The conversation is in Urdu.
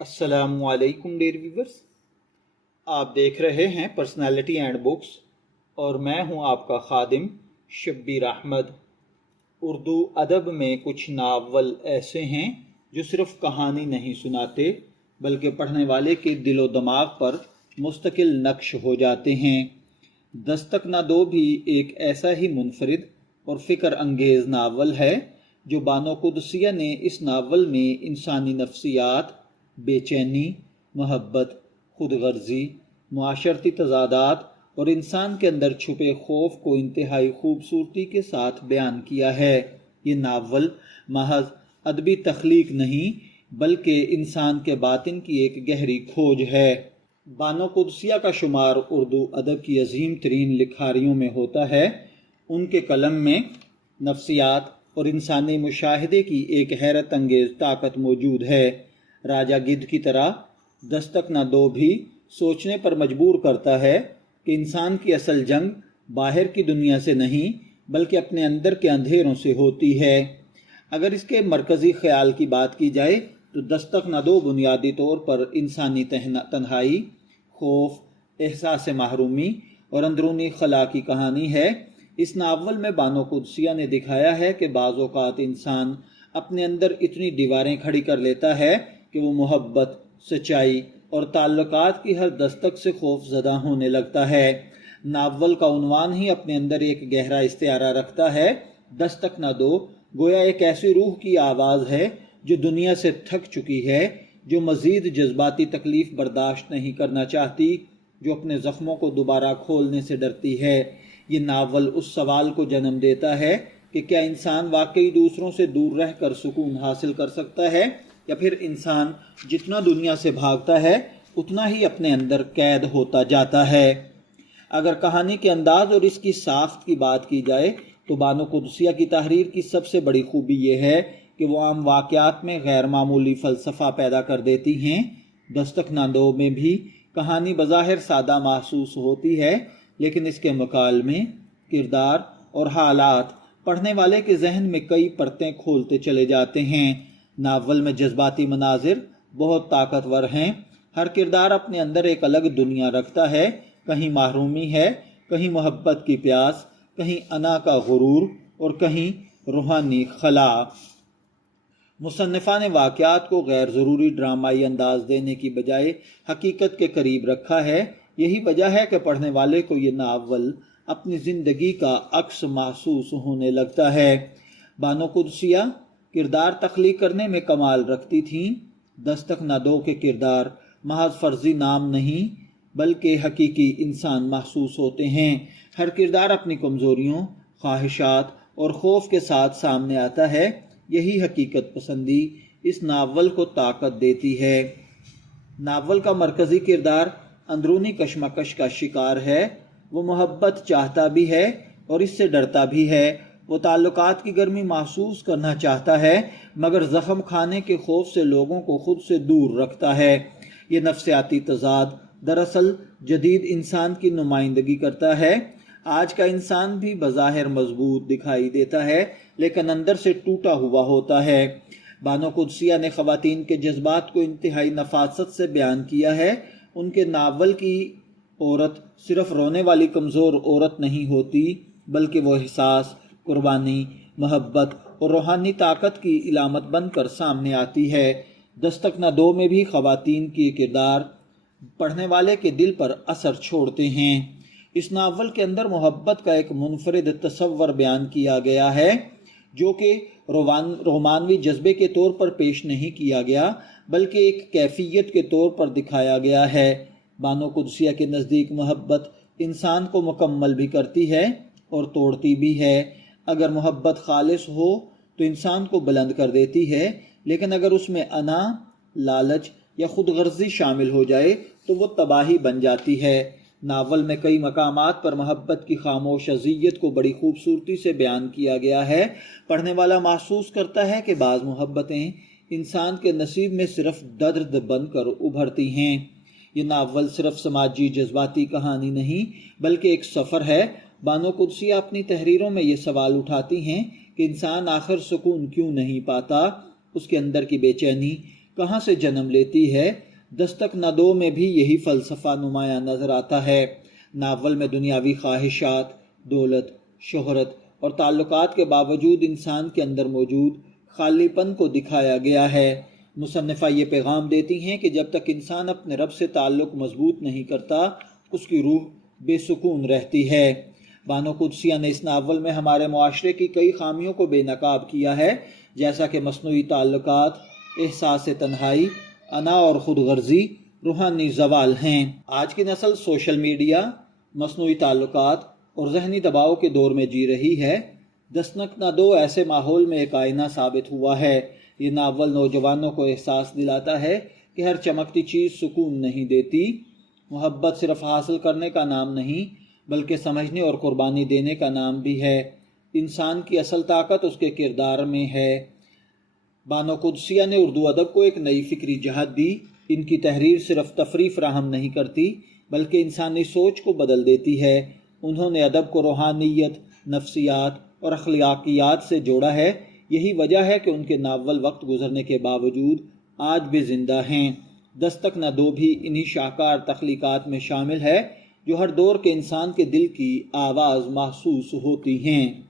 السلام علیکم ڈیئر ویورز، آپ دیکھ رہے ہیں پرسنالٹی اینڈ بکس اور میں ہوں آپ کا خادم شبیر احمد۔ اردو ادب میں کچھ ناول ایسے ہیں جو صرف کہانی نہیں سناتے بلکہ پڑھنے والے کے دل و دماغ پر مستقل نقش ہو جاتے ہیں۔ دستک نہ دو بھی ایک ایسا ہی منفرد اور فکر انگیز ناول ہے جو بانو قدسیہ نے اس ناول میں انسانی نفسیات، بے چینی، محبت، خود غرضی، معاشرتی تضادات اور انسان کے اندر چھپے خوف کو انتہائی خوبصورتی کے ساتھ بیان کیا ہے۔ یہ ناول محض ادبی تخلیق نہیں بلکہ انسان کے باطن کی ایک گہری کھوج ہے۔ بانو قدسیہ کا شمار اردو ادب کی عظیم ترین لکھاریوں میں ہوتا ہے۔ ان کے قلم میں نفسیات اور انسانی مشاہدے کی ایک حیرت انگیز طاقت موجود ہے۔ راجہ گدھ کی طرح دستک نہ دو بھی سوچنے پر مجبور کرتا ہے کہ انسان کی اصل جنگ باہر کی دنیا سے نہیں بلکہ اپنے اندر کے اندھیروں سے ہوتی ہے۔ اگر اس کے مرکزی خیال کی بات کی جائے تو دستک نہ دو بنیادی طور پر انسانی تنہائی، خوف، احساس محرومی اور اندرونی خلا کی کہانی ہے۔ اس ناول میں بانو قدسیہ نے دکھایا ہے کہ بعض اوقات انسان اپنے اندر اتنی دیواریں کھڑی کر لیتا ہے کہ وہ محبت، سچائی اور تعلقات کی ہر دستک سے خوف زدہ ہونے لگتا ہے۔ ناول کا عنوان ہی اپنے اندر ایک گہرا استعارہ رکھتا ہے۔ دستک نہ دو گویا ایک ایسی روح کی آواز ہے جو دنیا سے تھک چکی ہے، جو مزید جذباتی تکلیف برداشت نہیں کرنا چاہتی، جو اپنے زخموں کو دوبارہ کھولنے سے ڈرتی ہے۔ یہ ناول اس سوال کو جنم دیتا ہے کہ کیا انسان واقعی دوسروں سے دور رہ کر سکون حاصل کر سکتا ہے، یا پھر انسان جتنا دنیا سے بھاگتا ہے اتنا ہی اپنے اندر قید ہوتا جاتا ہے۔ اگر کہانی کے انداز اور اس کی ساخت کی بات کی جائے تو بانو قدسیہ کی تحریر کی سب سے بڑی خوبی یہ ہے کہ وہ عام واقعات میں غیر معمولی فلسفہ پیدا کر دیتی ہیں۔ دستک نہ دو میں بھی کہانی بظاہر سادہ محسوس ہوتی ہے، لیکن اس کے مکالمے، کردار اور حالات پڑھنے والے کے ذہن میں کئی پرتیں کھولتے چلے جاتے ہیں۔ ناول میں جذباتی مناظر بہت طاقتور ہیں۔ ہر کردار اپنے اندر ایک الگ دنیا رکھتا ہے، کہیں محرومی ہے، کہیں محبت کی پیاس، کہیں انا کا غرور اور کہیں روحانی خلا۔ مصنفہ نے واقعات کو غیر ضروری ڈرامائی انداز دینے کی بجائے حقیقت کے قریب رکھا ہے۔ یہی وجہ ہے کہ پڑھنے والے کو یہ ناول اپنی زندگی کا عکس محسوس ہونے لگتا ہے۔ بانو قدسیہ کردار تخلیق کرنے میں کمال رکھتی تھیں۔ دستک نہ دو کے کردار محض فرضی نام نہیں بلکہ حقیقی انسان محسوس ہوتے ہیں۔ ہر کردار اپنی کمزوریوں، خواہشات اور خوف کے ساتھ سامنے آتا ہے۔ یہی حقیقت پسندی اس ناول کو طاقت دیتی ہے۔ ناول کا مرکزی کردار اندرونی کشمکش کا شکار ہے۔ وہ محبت چاہتا بھی ہے اور اس سے ڈرتا بھی ہے۔ وہ تعلقات کی گرمی محسوس کرنا چاہتا ہے مگر زخم کھانے کے خوف سے لوگوں کو خود سے دور رکھتا ہے۔ یہ نفسیاتی تضاد دراصل جدید انسان کی نمائندگی کرتا ہے۔ آج کا انسان بھی بظاہر مضبوط دکھائی دیتا ہے لیکن اندر سے ٹوٹا ہوا ہوتا ہے۔ بانو قدسیہ نے خواتین کے جذبات کو انتہائی نفاست سے بیان کیا ہے۔ ان کے ناول کی عورت صرف رونے والی کمزور عورت نہیں ہوتی بلکہ وہ احساس، قربانی، محبت اور روحانی طاقت کی علامت بن کر سامنے آتی ہے۔ دستک نہ دو میں بھی خواتین کی کردار پڑھنے والے کے دل پر اثر چھوڑتے ہیں۔ اس ناول کے اندر محبت کا ایک منفرد تصور بیان کیا گیا ہے جو کہ رومانوی جذبے کے طور پر پیش نہیں کیا گیا بلکہ ایک کیفیت کے طور پر دکھایا گیا ہے۔ بانو قدسیہ کے نزدیک محبت انسان کو مکمل بھی کرتی ہے اور توڑتی بھی ہے۔ اگر محبت خالص ہو تو انسان کو بلند کر دیتی ہے، لیکن اگر اس میں انا، لالچ یا خود غرضی شامل ہو جائے تو وہ تباہی بن جاتی ہے۔ ناول میں کئی مقامات پر محبت کی خاموش اذیت کو بڑی خوبصورتی سے بیان کیا گیا ہے۔ پڑھنے والا محسوس کرتا ہے کہ بعض محبتیں انسان کے نصیب میں صرف درد بن کر ابھرتی ہیں۔ یہ ناول صرف سماجی جذباتی کہانی نہیں بلکہ ایک سفر ہے۔ بانو قدسیہ اپنی تحریروں میں یہ سوال اٹھاتی ہیں کہ انسان آخر سکون کیوں نہیں پاتا۔ اس کے اندر کی بے چینی کہاں سے جنم لیتی ہے، دستک نہ دو میں بھی یہی فلسفہ نمایاں نظر آتا ہے۔ ناول میں دنیاوی خواہشات، دولت، شہرت اور تعلقات کے باوجود انسان کے اندر موجود خالی پن کو دکھایا گیا ہے۔ مصنفہ یہ پیغام دیتی ہیں کہ جب تک انسان اپنے رب سے تعلق مضبوط نہیں کرتا، اس کی روح بے سکون رہتی ہے۔ بانو قدسیہ نے اس ناول میں ہمارے معاشرے کی کئی خامیوں کو بے نقاب کیا ہے، جیسا کہ مصنوعی تعلقات، احساس تنہائی، انا اور خود غرضی، روحانی زوال ہیں۔ آج کی نسل سوشل میڈیا، مصنوعی تعلقات اور ذہنی دباؤ کے دور میں جی رہی ہے۔ دستک نہ دو ایسے ماحول میں ایک آئینہ ثابت ہوا ہے۔ یہ ناول نوجوانوں کو احساس دلاتا ہے کہ ہر چمکتی چیز سکون نہیں دیتی۔ محبت صرف حاصل کرنے کا نام نہیں، بلکہ سمجھنے اور قربانی دینے کا نام بھی ہے۔ انسان کی اصل طاقت اس کے کردار میں ہے۔ بانو قدسیہ نے اردو ادب کو ایک نئی فکری جہت دی۔ ان کی تحریر صرف تفریح فراہم نہیں کرتی، بلکہ انسانی سوچ کو بدل دیتی ہے۔ انہوں نے ادب کو روحانیت، نفسیات اور اخلاقیات سے جوڑا ہے۔ یہی وجہ ہے کہ ان کے ناول وقت گزرنے کے باوجود آج بھی زندہ ہیں۔ دستک نہ دو بھی انہی شاہکار تخلیقات میں شامل ہے جو ہر دور کے انسان کے دل کی آواز محسوس ہوتی ہیں۔